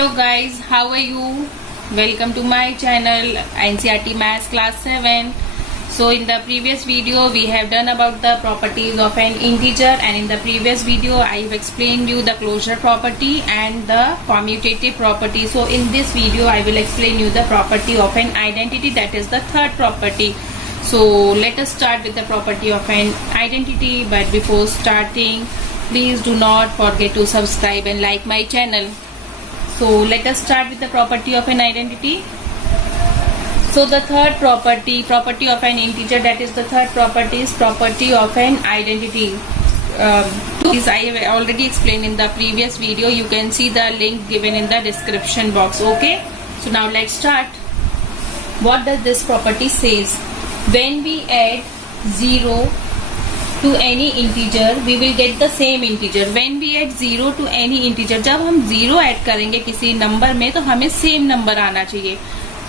Hello guys, how are you? Welcome to my channel NCERT Maths Class 7. So in the previous video we have done about the properties of an integer, and in the previous video I have explained you the closure property and the commutative property. So in this video I will explain you the property of an identity, that is the third property. So let us start with the property of an identity, but before starting please do not forget to subscribe and like my channel. So let us start with the property of an identity. So the third property of an integer, that is the third property, is property of an identity. This I have already explained in the previous video. You can see the link given in the description box. Okay. So now let's start. What does this property says? When we add 0 to any integer, we will get the same integer. When we add 0 to any integer, जब हम 0 add करेंगे किसी number में तो हमें same number आना चाहिए.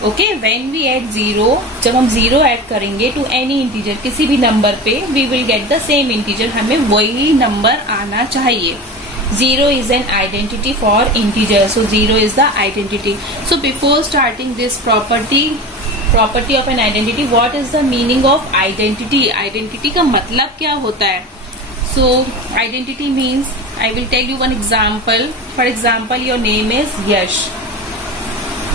Okay, when we add 0, जब हम 0 ऐड करेंगे to any integer किसी भी नंबर पे, we will get the same integer. हमें वही नंबर आना चाहिए. 0 is an identity for integer. So 0 is the identity. So before starting this property of an identity, what is the meaning of identity? Identity का मतलब क्या होता है? So identity means, I will tell you one example. For example, your name is Yash.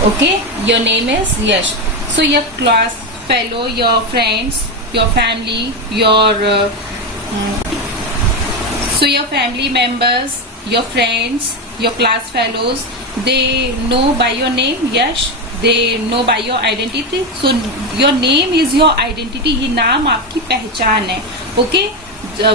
Okay, your name is Yash. So your class fellow, your friends, your family, your family members, your friends, your class fellows, they know by your name Yash. They know by your identity. So your name is your identity. ये नाम आपकी पहचान है. Okay.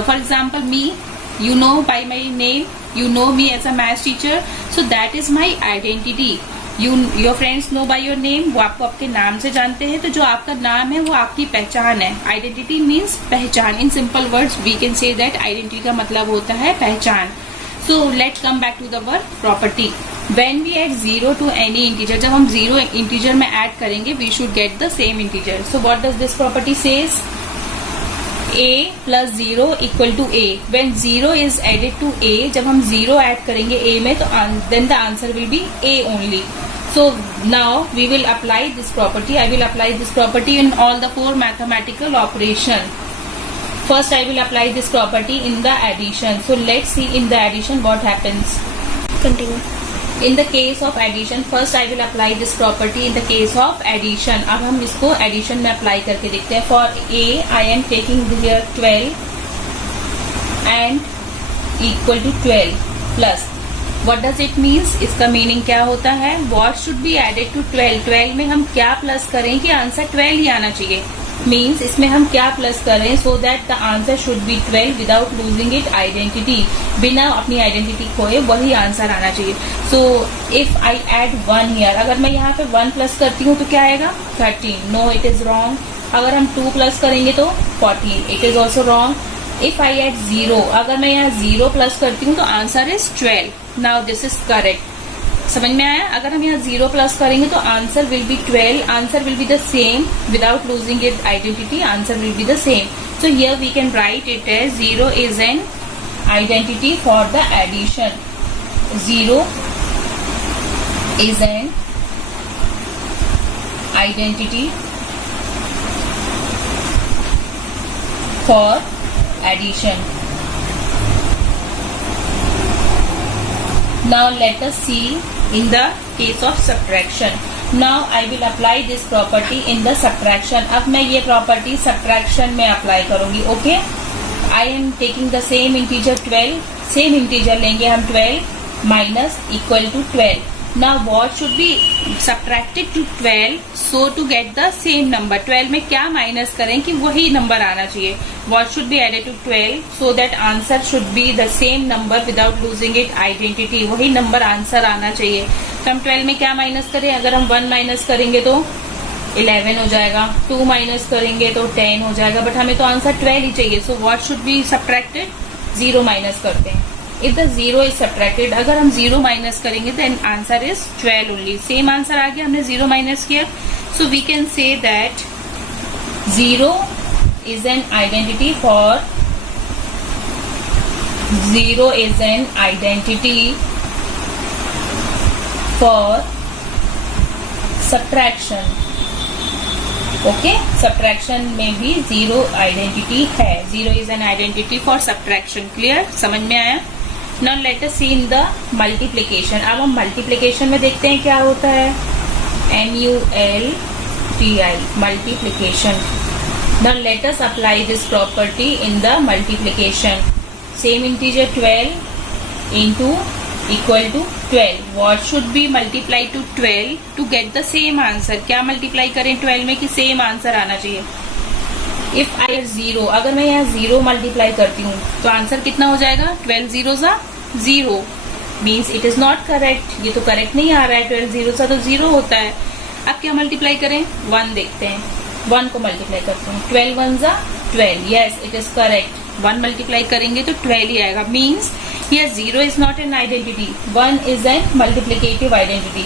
For example, me, you know by my name. You know me as a math teacher. So that is my identity. Your friends know by your name. वो आपको आपके नाम से जानते हैं. तो जो आपका नाम है वो आपकी पहचान है. Identity means पहचान. In simple words, we can say that identity का मतलब होता है पहचान. So let's come back to the word property. When we add 0 to any integer, जब हम 0 integer में add करेंगे, we should get the same integer. So what does this property says? A plus 0 equal to A. When 0 is added to A, जब हम 0 add करेंगे A में, तो then the answer will be A only. So now we will apply this property. I will apply this property in all the 4 mathematical operation. First I will apply this property in the addition. So let's see in the addition what happens. Continue. In the case of addition, first I will apply this property in the case of addition. अब हम इसको addition में apply करके देखते हैं. For A, I am taking here 12 and equal to 12 plus. What does it means? इसका meaning क्या होता है? What should be added to 12? 12 में हम क्या plus करें कि आंसर 12 ही आना चाहिए. Means इसमें हम क्या प्लस करें so that the answer should be 12 without losing its identity. बिना अपनी आइडेंटिटी खोए वही आंसर आना चाहिए. So if I add 1 here, अगर मैं यहाँ पे 1 प्लस करती हूँ तो क्या आएगा? 13. No, it is wrong. अगर हम 2 प्लस करेंगे तो 14. It is also wrong. If I add 0, अगर मैं यहाँ 0 प्लस करती हूँ तो answer is 12. Now this is correct. समझ में आया? अगर हम यहाँ 0 प्लस करेंगे तो answer will be 12. Answer will be the same without losing it identity. Answer will be the same. So here we can write it as 0 is an identity for the addition. 0 is an identity for addition. Now let us see in the case of subtraction. Now I will apply this property in the subtraction. अब मैं ये property subtraction में apply करूँगी. Okay? I am taking the same integer 12. Same integer लेंगे हम 12 minus equal to 12. Now what should be subtracted to 12 so to get the same number? 12 में क्या minus करें कि वही number आना चाहिए. What should be added to 12 so that answer should be the same number without losing its identity. वही number answer आना चाहिए. तो हम 12 में क्या minus करें? अगर हम 1 minus करेंगे तो 11 हो जाएगा. 2 minus करेंगे तो 10 हो जाएगा. बट हमें तो आंसर 12 ही चाहिए. So what should be subtracted? 0 minus करते हैं. If the 0 is subtracted, अगर हम 0 minus करेंगे then answer is 12 only. Same answer आ गया, हमने 0 minus किया. So we can say that 0 is an identity for 0 is an identity for subtraction. Okay, subtraction में भी जीरो आइडेंटिटी है. Zero is an identity for subtraction. Clear, समझ में आया? Now let us see in the multiplication. अब हम multiplication में देखते हैं क्या होता है. MULTI, multiplication. Now let us apply this property in the multiplication. Same integer 12 into equal to 12. What should be multiplied to 12 to get the same answer? क्या multiply करें 12 में कि same answer आना चाहिए? If I have 0, अगर मैं यहाँ 0 multiply करती हूँ तो आंसर कितना हो जाएगा? 12 zeros are 0. Means it is not correct. ये तो correct नहीं आ रहा है. 12 zeros are तो 0 होता है. अब क्या multiply करें? 1 देखते हैं. 1 को multiply करते हैं. 12 ones are 12. Yes, it is correct. 1 multiply करेंगे तो 12 ही आएगा. Means here 0 is not an identity. 1 is an multiplicative identity.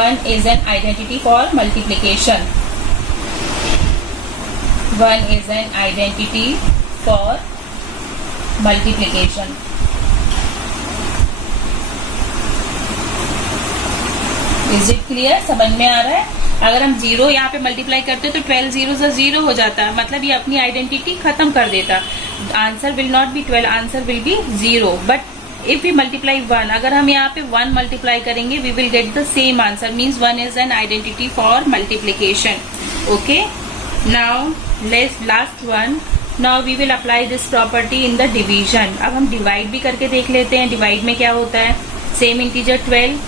1 is an identity for multiplication. 1 is an identity for multiplication. Is it clear? समझ में आ रहा है? अगर हम 0 यहाँ पे मल्टीप्लाई करते तो 12 जीरो से 0 हो जाता है. मतलब ये अपनी आइडेंटिटी खत्म कर देता. Answer will not be 12, answer will be 0. But if we multiply 1, अगर हम यहाँ पे 1 मल्टीप्लाई करेंगे we will get the same answer. Means 1 is an identity for multiplication. Okay, now let's last one. Now we will apply this property in the division. अब हम divide भी करके देख लेते हैं. डिवाइड में क्या होता है? Same integer 12.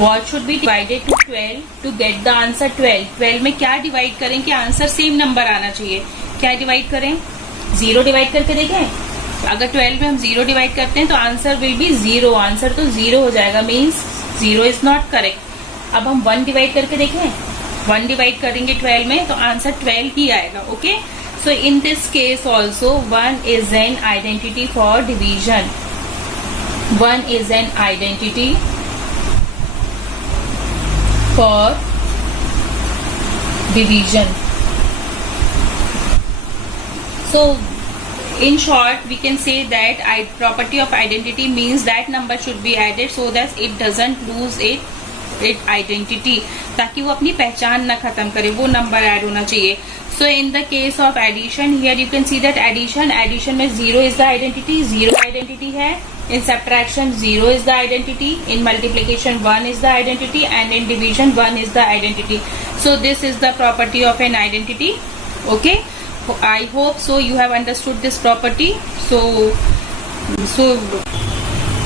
What should be divided to 12 to get the answer 12? 12 में क्या डिवाइड करें कि आंसर सेम नंबर आना चाहिए? क्या डिवाइड करें? 0 डिवाइड करके देखें. अगर 12 में हम 0 डिवाइड करते हैं तो आंसर विल बी 0. आंसर तो 0 हो जाएगा. Means 0 is not correct. अब हम 1 डिवाइड करके देखें. 1 डिवाइड करेंगे 12 में तो आंसर 12 ही आएगा. Okay, so in this case also 1 is an identity for division. 1 is an identity for division. So in short we can say that property of identity means that number should be added so that it doesn't lose its identity, ताकि वो अपनी पहचान ना खत्म करे. वो number add होना चाहिए. So in the case of addition, here you can see that addition में 0 is the identity, 0 identity है. In subtraction 0 is the identity. In multiplication 1 is the identity, and in division 1 is the identity. So this is the property of an identity. Okay, I hope so you have understood this property. So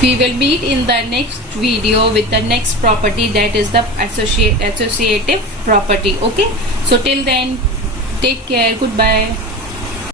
we will meet in the next video with the next property, that is the associative property. Okay, so till then take care, goodbye.